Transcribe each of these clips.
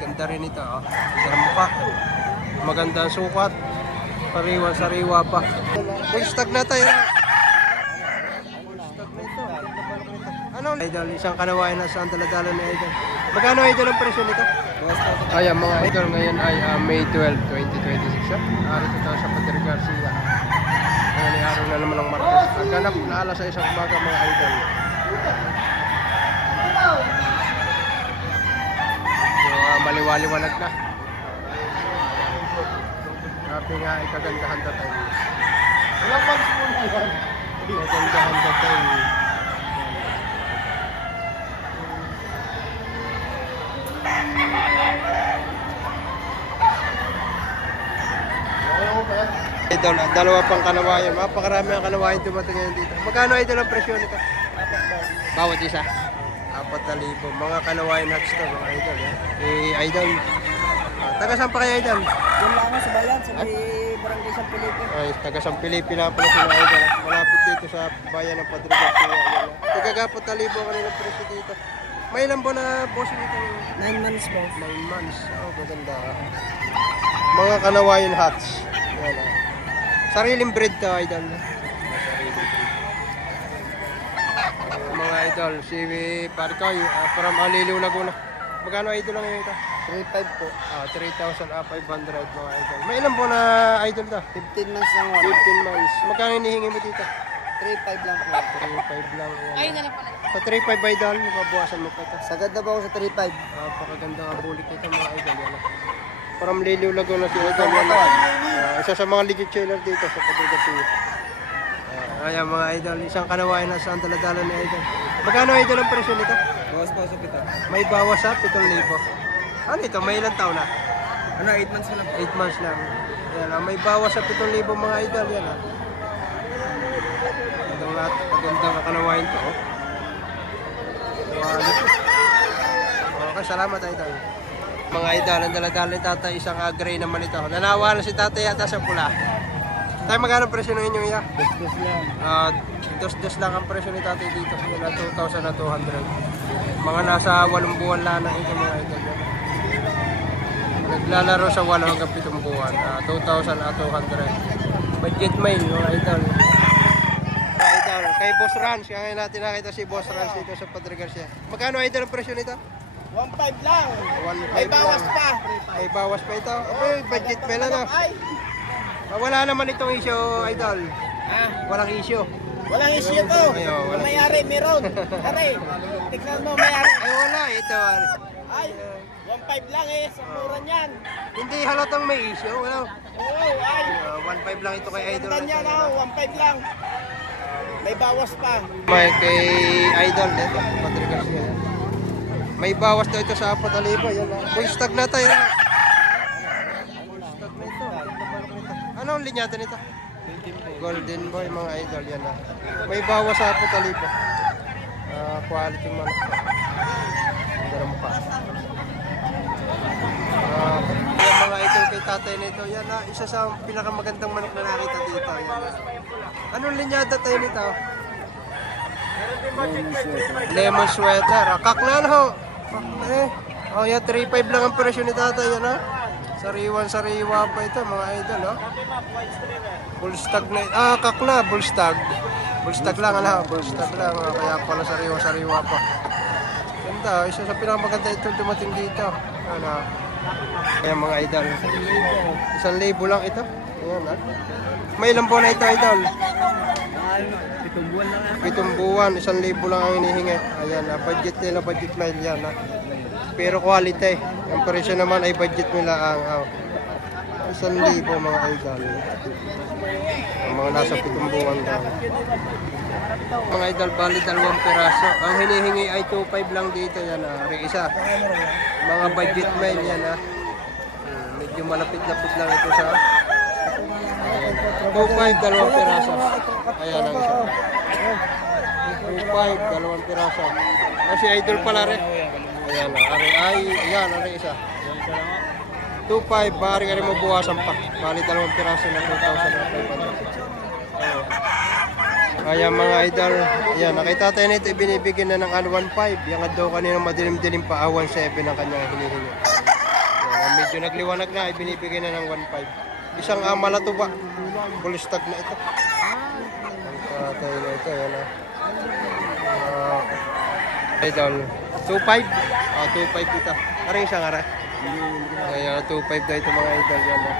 Ganda rin ito. Oh. Ganda mukha. Maganda ang sukat. Sariwa pa. Full stock na tayo. Full stock na ito. Ano? Idol, isang kanawain na sa dala-dala ni Idol. Magkano Idol ang presyo nito? Ayan mga Idol, ngayon ay May 12, 2026. Arito tayo sa Padre Garcia. Ngayon ay araw na naman ng Martes. Ganap na alas sa isang umaga mga Idol. Maliwaliwanag na. Sabi nga ay kagandahan na tayo. Walang pagsimula yan. Kagandahan na tayo. Idol, dalawa pang kanawayan. Mapakarami ang kanawayan dumating ngayon dito. Magkano Idol ang presyo nito? Bawat isa. 4,000. Mga kanawayan hats to mga Idol. Idol. Taga saan pa kayo Idol? Yan lang sa bayan, sa Barangay San Felipe. Ay, taga San Felipe na pala sila Idol. Malapit dito sa bayan ng Padre Garcia. Taga 4,000 kanilang presyo dito. May ilan po na boss nito? 9 months boss. 9 months. Oh, maganda. Mga kanawayan hats. Yan ah. Sariling breed to Idol. Mga Idol, si Parikoy from Aliliw, Laguna. Magkano Idol lang ito? 3.5 po. 3,500 mga Idol. May ilan po na Idol to? 15 months lang 15 months. Magkano hinihingi mo dito? 3.5 lang po. 3,500 lang. Ayun na lang pala. Sa 3,500 Idol, mababawasan mo pa ito. Sagad na ba ako sa 3.5? Napakaganda ang bulik nito mga Idol. Yan. From Liliw, Laguna si Idol. Yan. Isa sa mga legit seller dito sa Padre Garcia. Ayan mga Idol, isang kanawain na sa dala-dala ni Idol. Magkano Idol ang presyo nito? Bawas pa sa pita. May bawas sa 7,000. Ano ito? May ilang taon na? Ano, 8 months na lang. 8 months lang. Yan, may bawas sa 7,000 mga Idol. Yan ah. Magandang lahat. Magandang kanawain to. Oh. Okay, salamat Idol. Mga Idol, ang dala-dala ni tatay, isang gray naman ito. Nanawa na si tatay yata sa pula. Tayo magkano presyo ng inyong iya? Dos lang. Dos lang ang presyo ni tatay dito. Yun na 2,200. Mga nasa 8 buwan lang na ito mga Idol. Naglalaro sa 8 hanggang 7 buwan. 2,200. Budget mail mga Idol. Mga Idol, kay Boss Ranch. Kaya natin nakita si Boss Ranch dito sa Padre Garcia. Magkano Idol ang presyo nito? 1.5 lang. 1,500 May bawas lang. pa. May bawas pa ito. Okay, budget mail ano. Ay, Wala naman itong issue, Idol. Walang issue. walang issue to. Ayaw, wala. Mayari, meron. Are, tignan mo, mayari. Ay wala, ito. Ay, 1.5 lang eh. Sa mura niyan. Hindi halatang may issue. Wala. Oo, ay. 1,500 lang ito kay Idol. Ganda niya na, 1.5 lang. May bawas pa. May kay Idol dito, Padre Garcia. May bawas daw ito sa 4,000. Yan lang. Full stock na tayo. Full stock na ito. Ano ang linyata nito? Golden Boy mga Idol. Yan lang. May bawas sa 4,000. Quality man. Garam pa. Yung mga Idol kay tatay nito. Yan na. Isa sa pinakamagandang manok na nakita dito. Yan na. Anong linyata tayo nito? Lemon sweater. Kaklan ho. Oh, yan 3.5 lang ang presyo ni tatay yan ha. Sariwa pa ito mga Idol ha. Full stag na. Kakla, full stag. Full stag lang ano, full stag lang. Kaya pala sariwa pa. Ganda, isa sa pinakamaganda ito dumating dito. Ano. Kaya mga Idol. 1,000 lang ito. Ayan ha. May ilang buwan na ito Idol? 7 buwan lang. 7 buwan, 1,000 lang ang hinihingi. Ayan, budget nila, budget mail yan. Pero quality. Ang presyo naman ay budget nila ang 1,000 mga Idol. Ang mga nasa 7 buwan daw. Mga Idol, bali 2 piraso. Ang hinihingi ay 2,500 lang dito. Yan isa. Mga budget mail yan medyo malapit-lapit lang ito sa 2,500, 2 piraso. Ayan ang isa. 2,500, 2 piraso. Kasi Idol pala rin. Ayan ayan isa. 2,500, bari ka rin mabuwasan pa. Bali 2 piraso na 2,500. Ayan mga Idol. Ayan, nakita tayo nito, ibinibigyan na ng 1,500. Yung daw kanina madilim-dilim pa, 1,700 ang kanyang hinihingi. medyo nagliwanag na, ibinibigay na ng 1.5. Isang malatuba. Full stock na ito. Ang tatay na ito, yan ah. Idol, 2.5? 2.5 ito. Parang isang ara. Ayan, 2.5 na ito mga idol yan ah.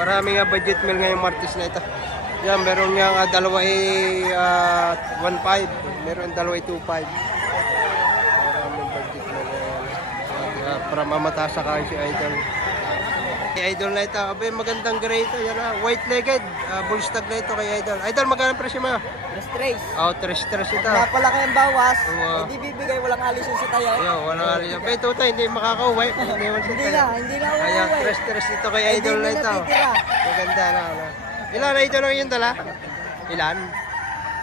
Marami nga budget meal ngayong Martes na ito. Yan, meron nga dalawa 1.5. Meron dalawa 2.5. Maraming budget meal yan. Para mamataas sa kain si idol. Idol na ito. Abay, magandang gray ito. Yan ah. White-legged. Bull stag na ito kay idol. Idol, magkano ang presyo mo? Tres. Oh, 3 ito. Napalaki ang bawas. Oo. Hindi bibigay, walang alis yung sa tayo. Ayun, wala nga rin. Abay, ito tayo, hindi makakauwi. Hindi Hindi na Ayan, uuwi. 3 ito kay idol na ito. natitira. Maganda na. Ano. Ilan na idol ang yung dala? Ilan?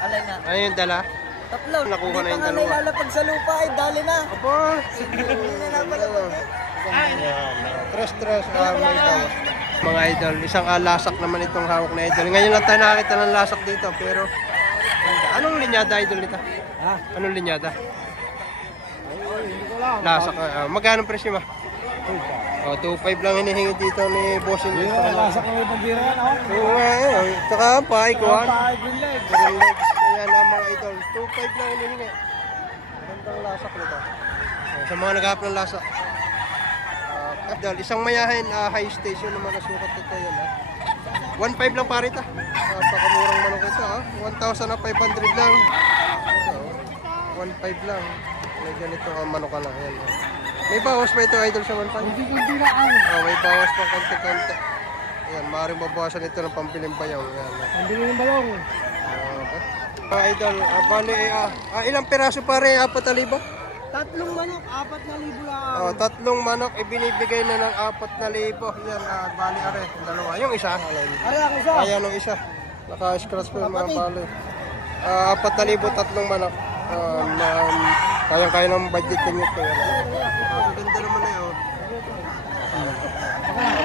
Alay na. Ano yung dala? Tatlo. Nakuha na yung Hindi pa nga dalawa. nilalapag sa lupa ay dali na. Apo. Hindi na napalapag. Ayan, 3 may bawas. Mga idol, isang lasak naman itong hawak na idol. Ngayon lang tayo nakakita ng lasak dito, pero anong linyada idol nito? Ha? Anong linyada? Hindi ko lang. Lasak. Magkano presyo ma? 2.5 lang hinihingi dito ni Bossing. Lasak na may pambira yan, oh. Oo nga eh. Tsaka paikuan. Green leg. Green legs. Kaya na mga idol. 2.5 lang hinihingi. Gandang lasak nito. Sa mga naghahanap ng lasak. Idol, isang mayahin high station naman na sukat ito yan ha. 1.5 lang pare ito. Pakamurang manok ito ha. 1,500 lang. Ito, 1.5 lang. May ganito ang manok ka lang. Yan, may bawas ba ito idol sa 1.5? Hindi na May bawas pa konti-konti. Ayan, maaaring mabawasan ito ng pampiling bayaw. Ayan. Hindi na yung balong. Okay. Mga idol, bali, ilang piraso pare? 4,000? Tatlong manok, 4,000 lang. 3 manok, ibinibigay na ng 4,000. Yan, bali are, dalawa. Yung isa, Ari ang isa. ayan yung isa. Naka-scratch pa yung mga bali. 4,000, 3 manok. Kayang-kaya ng budget ninyo ito. Ganda naman na yun.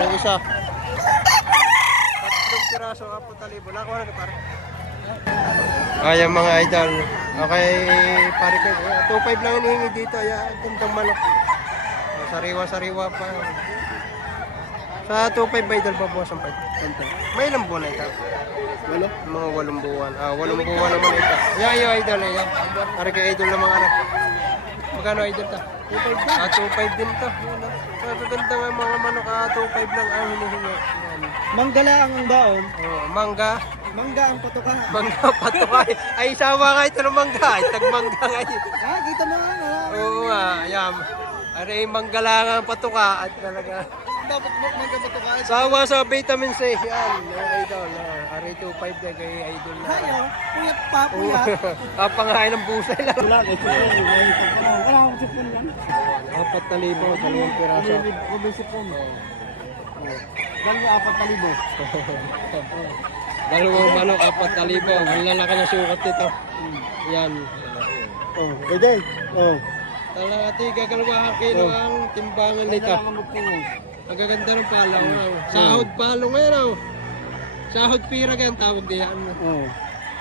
Yung isa. 3 piraso, 4,000. Nakakuha na pare. Ayan mga idol. Okay, pare ko. 2.5 lang hinihingi dito. Ayan, gandang manok. Sariwa-sariwa pa. Sa 2.5 ba idol pa buwas ang pwede? May ilang buwan na ito? Walo? Mga 8 buwan. 8 buwan naman ito. Ayan, idol. Ayan. Pare kay idol naman ano. Magkano idol ta? 2.5 2.5 din to. Gaganda nga mga manok. 2.5 lang ang hinihingi. Ayan. Manggala ang baon. Mangga. Mangga ang patuka. Mangga patukay. Ay, sawa nga ito ng mangga. Ay, tagmangga nga yun. Kita mo nga. Oo nga, ayan. Aray, mangga lang ang patuka. At talaga. Dapat mangga patuka. Sawa sa vitamin C. Yan, mga idol. Aray, 2.5 na kay idol na. Hayo, puyat pa, puyat. Kapangain ng busay lang. Wala, ito wala akong sipon yan. 4,000, 2 piraso. Ubing sipon. Dalawa 4,000. Dalawang manok, 4,000. Ang lalaki na sukat nito. Yan. Pwede. Talati, gagalawang kilo ang timbangan nito. Ang gaganda ng palaw. Sahod palong ngayon. Sahod pirag yan tawag diyan.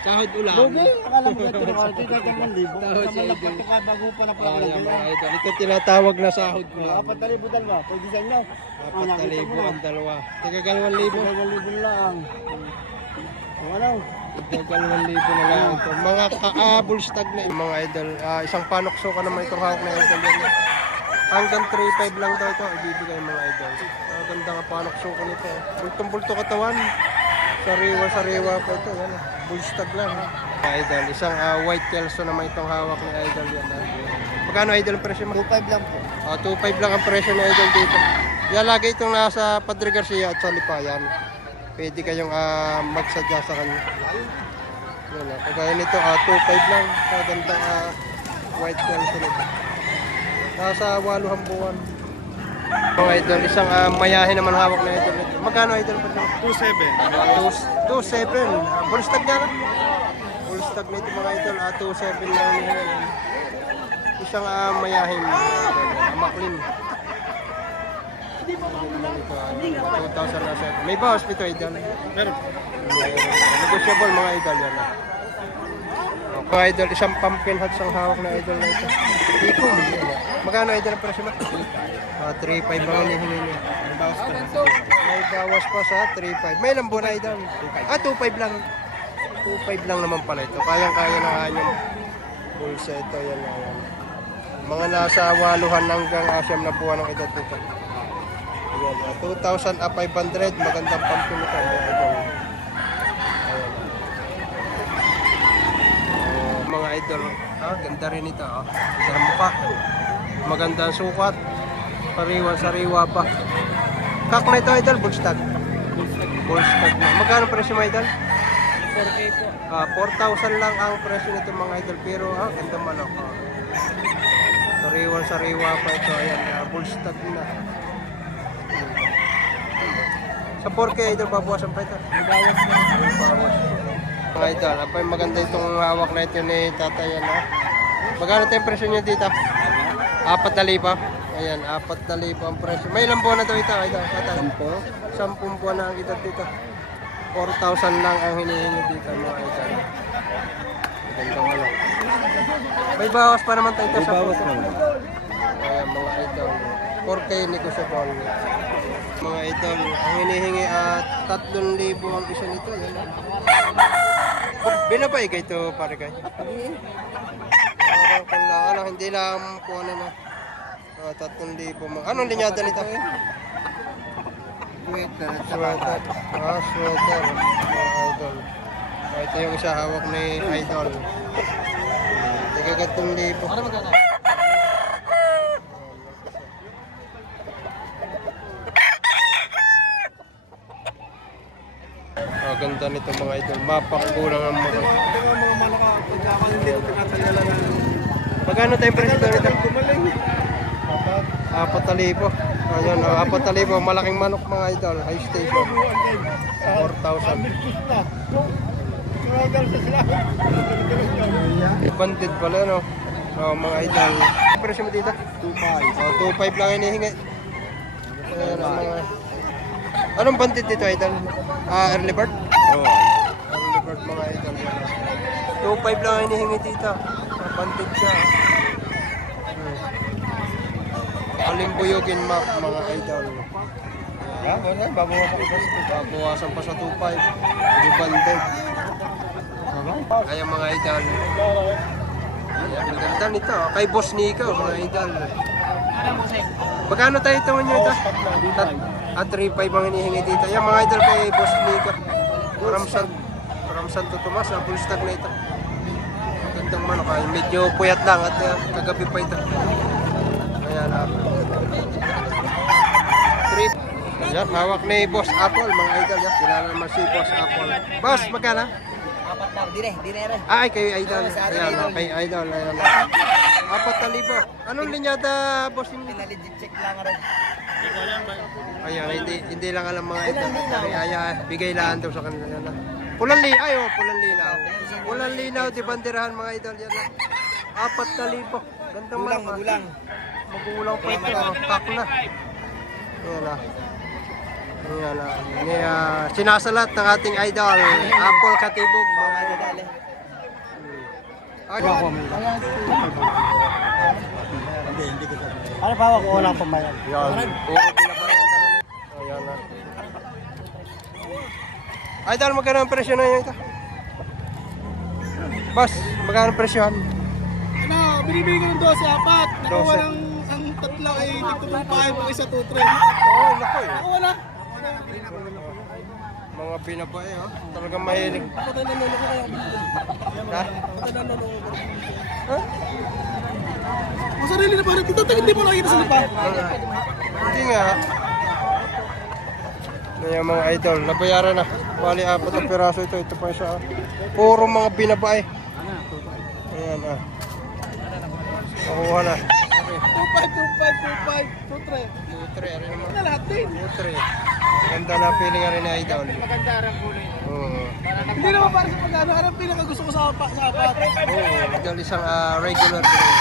Sahod ulam. Akala mo ito ng arte, dagang libo. Sahod sa idol. Bago pa na pala Ayan mga idol. Ito tinatawag na sahod ulam. 4,000 dalawa. Pwede sa inyo. 4,000 ang dalawa. Tiga 2,000. 2,000 lang. Ano? Tiga 2,000 na lang ito. Mga kaabol stag na mga idol. Isang panokso ka naman itong hawak na idol yan. Hanggang 3.5 lang daw ito. Ibibigay mga idol. Ganda nga panokso ka nito. Bultong-bulto katawan. Sariwa-sariwa pa ito. Yan. Bullstag lang. Idol. Isang white kelso naman itong hawak ni idol yan. Magkano idol ang presyo mo? 2,500 lang po. 2.5 lang ang presyo ni idol dito. Yan lagi itong nasa Padre Garcia at sa Lipayan. Pwede kayong magsadya sa kanya. Yan, kagaya nito 2.5 lang. Kagandang white kelso nito. Nasa 8 buwan. Mga idol, isang mayahe naman hawak na idol nito. Magkano idol pa ito? 2,700. 2.7. Bullstag na lang. Bullstag nito mga idol. 2.7 lang yun. Isang mayahin. Maklin. 2,000 na set. May bawas nito idol. Meron. Negotiable mga idol yan. Mga idol, isang pumpkin hats ang hawak na idol na ito. Iko. Magkano idol ang presyo mo? 3.5 ang hinihingi niya. May bawas pa sa 3.5. May lambo na idol. 2.5 lang. 2.5 lang naman pala ito. Kayang-kaya na kanyang bulsa ito. Yan na yan. Mga nasa 8 hanggang 9 na buwan ng edad nito. Ayan, 2,500. Magandang pumpkin ito. Mga idol. Ayan. Mga idol. Ganda rin ito. Ganda mo pa. Magandang sukat. Sariwa pa. Kak na ito idol. Bullstag. Bullstag na. Magkano presyo mo idol? 4K po. 4,000 lang ang presyo nito mga idol. Pero ganda manok. Sariwa pa ito. Ayan, bullstag na. Sa 4K idol, babawasan pa ito. Bawas na. Bawas. Mga idol, apay maganda itong hawak na ito ni tatay. Yan, magkano tayong presyo nyo dito? 4,000. Ayan, 4,000 ang presyo. May ilang buwan na ito idol? 10 buwan na ang edad dito. 4,000 lang ang hinihingi dito mga idol. Magandang manok. May bawas pa naman tayo sa bawas pa. Ayan mga idol. 4K negotiable. Mga idol, ang hinihingi at 3,000 ang isa nito. Yan. Binabay ka ito pare kay. Parang kailangan hindi lang po na 3,000. Anong linyada nito? Sweater. Sweater. Mga idol. Ito yung isa hawak ni idol. Tigagat 3,000. Ano magkano? Ganda nito mga idol. Mapakagulang ang mga. Magkano tayo presyo nito? 4,000. Ayan, 4,000. Malaking manok mga idol. High station. 4,000. Banded pala no. Mga idol. Presyo mo dito? 2.5. 2.5 lang hinihingi. Ayan ang mga. Anong banded dito idol? Early bird? Early bird mga idol. 2.5 lang hinihingi dito. Banded siya. Alimbuyogin map mga idol. Babawasan pa sa 2.5. Hindi banded. Ayan mga idol. Ayan, maganda nito. Kay Boss Nico mga idol. Magkano tayo ito nyo ito? 3.5 ang hinihingi dito. Ayan mga idol kay Boss Nico. From Santo Tomas. Full stock na ito. Magandang manok. Medyo puyat lang at kagabi pa ito. Ayan. Ayan, hawak ni Boss Apple mga idol. Kilala naman si Boss Apple. Boss, magkano? 4 daw. Dire rin. Ay, kay idol. Ayan, kay idol. Ayan. 4,000. Anong linyada, boss? Pinaligid check lang rin. Ayan, hindi lang alam mga idol. Ay, bigay lang daw sa kanila. Yan. Pulang linaw. Pulang linaw, di banderahan mga idol. Yan lang. 4,000. Gandang Magulang. Magulang pa ito. Kak na. Ayan na. Ayan na. Sinasalat ng ating idol. Apple Katibog. Mga idol. Ano pa ako walang pambayad? Yan. Puro pinabayan talaga. Ayan na. Idol, magkano ang presyo na yun ito? Boss, magkano ang presyo? Ano, binibigay ko ng 12, apat. Nakuha 12. ng ang tatlo ay nagtutumpahin mo isa 2-3. Oo, lako eh. Nakuha na. Mga binabae, talagang mahilig. Patay na lolo ko kaya. Ha? Patay na lolo ko. Ha? Ang sarili na parang dito, hindi mo nakikita sa lipa. Hindi nga. Ayan mga idol, nabayaran na. Bali, 4 na piraso ito. Ito pa isa. Puro mga binabae. Ayan ah. Makuha na. 2-5, 2-3. 2-3, ano naman? Na lahat din. 2-3. Ganda na feeling nga rin ni idol. Maganda rin kulay. Oo. Hindi naman para sa pagkano. Anong pinakagusto ko sa apat? Oo, idol isang regular grade.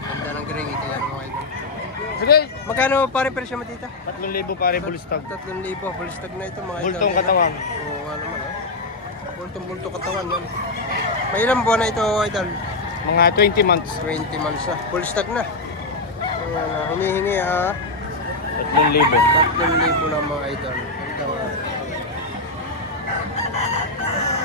Ganda ng grade ito yan mga idol. Sige. Magkano pare presyo mo dito? 3,000 pare bulstag. 3,000. Full stock na ito mga idol. Bultong katawan. Oo, ano naman ah. Bultong katawan yan. May ilang buwan na ito, idol? Mga 20 months. 20 months na. Full stock na. Ayan, humihingi 3,000. 3,000 lang mga idol. Ito,